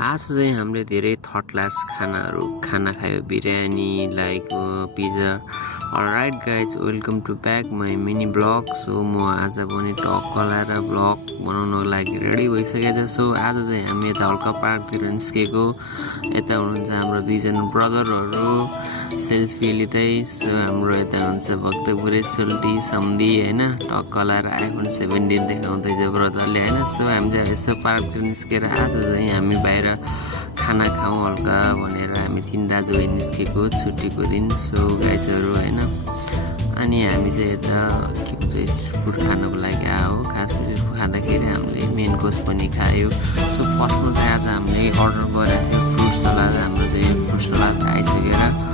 आज चाहिँ हामीले धेरै थर्ड क्लास खाना खायो biryani like pizza. Alright guys, welcome to back my mini blog. So म आज पनि टक्क लाएर ब्लग बनाउनको लागि रेडी भइसकेको छ। सो आज चाहिँ हामी यता हल्का पार्कतिर निस्केको। यता हुनुहुन्छ हाम्रो दुईजना ब्रदरहरू सेल्फी लिँदै। सो हाम्रो यता हुन्छ भक्तपुरे सोल्टी सम्धी होइन, टक्क लाएर आइफोन 17 देखाउँदैछ ब्रदरले होइन। सो हामी चाहिँ यसो पार्कतिर निस्केर आज चाहिँ हामी बाहिर खाना खाउँ हल्का भनेर हामी 3 दाजुभाइ निस्केको छुट्टीको दिन। सो गाइजहरू होइन, अनि हामी चाहिँ यता के भन्छ फुड खानको लागि आयो। खास फुड खाँदाखेरि हामीले मेन कोर्स पनि खायो। सो फर्स्टमा चाहिँ आज हामीले अर्डर गरेको थियो फ्रुट सलाद। हाम्रो चाहिँ फ्रुट सलाद आइसकेर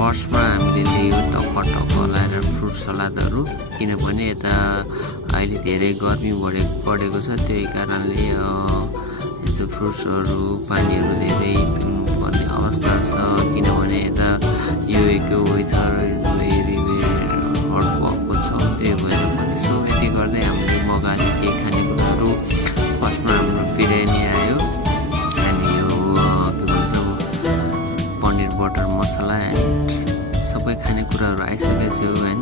फर्स्टमा हामीले लियो टक्क लाएर फ्रुट सलादहरू, किनभने यता अहिले धेरै गर्मी बढेको छ। त्यही कारणले यस्तो फ्रुट्सहरू पानीहरू धेरै पिउनुपर्ने अवस्था छ, किनभने यता यो वेदर भेरी हट भएको छ। त्यही भएर पनि सो यति गर्दै हामीले मगाएको थियो केही खानेकुराहरू। फर्स्टमा हाम्रो बिरयानी आयो, अनि यो के भन्छ पनिर बटर मसला एन्ड सबै खानेकुराहरू आइसकेको थियो होइन।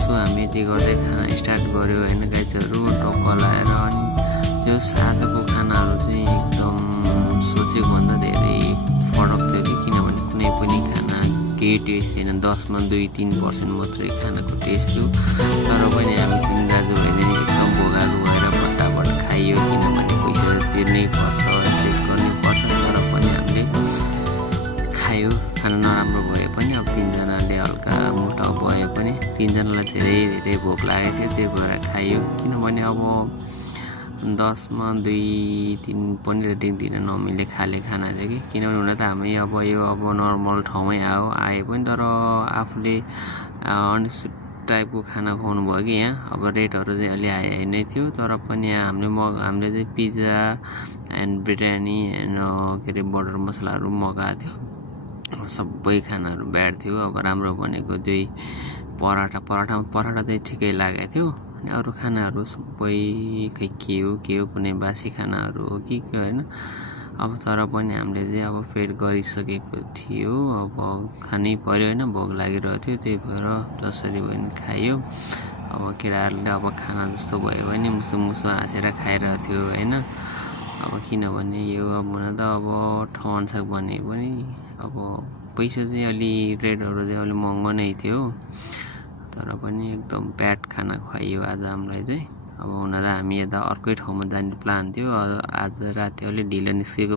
सो हामी यति गर्दै खाना स्टार्ट गऱ्यो होइन गाइजहरू टक्क लाएर। अनि त्यो आजको खानाहरू चाहिँ एकदम सोचेको भन्दा धेरै फरक थियो कि, किनभने कुनै पनि खाना केही टेस्ट थिएन। 10मा 2-3% मात्रै खानाको टेस्ट थियो। तर पनि हामी 3 दाजुभाइ चाहिँ एकदम भोगाएको भएर फटाफट खाइयो, किनभने पैसा तिर्नै पर्छ, ट्रिट गर्नै पर्छ। तर पनि हामीले खायो। खाना नराम्रो भए पनि अब 3जनाले हल्का मोटा भए पनि 3जनालाई धेरै भोक लागेको थियो, त्यही भएर खायो। किनभने अब 10मा 2-3 पनि रेटिङ दिन नमिले खाले खाना थियो कि, किनभने हुन त हामी अब नर्मल ठाउँमै आए पनि, तर आफूले अनएक्सपेक्टेड टाइपको खाना खुवाउनु भयो कि यहाँ। अब रेटहरू चाहिँ अलि हाई नै थियो, तर पनि यहाँ हामीले चाहिँ पिज्जा एन्ड बिरयानी एन्ड के अरे बटर मसलाहरू मगाएको थियो। सबै खानाहरू ब्याड थियो। अब राम्रो भनेको त्यही पराठा चाहिँ ठिकै लागेको थियो। अनि अरू खानाहरू सबै खै के हो कुनै बासी खानाहरू हो कि होइन। अब तर पनि हामीले चाहिँ अब पेट गरिसकेको थियो, अब खानै पर्यो होइन, भोक लागिरहेको थियो। त्यही भएर जसरी भयो नि खायो। अब केटाहरूले अब खाना जस्तो भयो भने मुसु हाँसेर खाइरहेको थियो होइन। अब किनभने यो अब हुन त अब ठाउँअनुसार भने पनि अब पैसा चाहिँ अलि रेटहरू चाहिँ अलि महँगो नै थियो, तर पनि एकदम ब्याड खाना खुवाइयो आज हामीलाई चाहिँ। अब हुन त हामी यता अर्कै ठाउँमा जाने प्लान थियो। आज राति अलि ढिलो निस्केको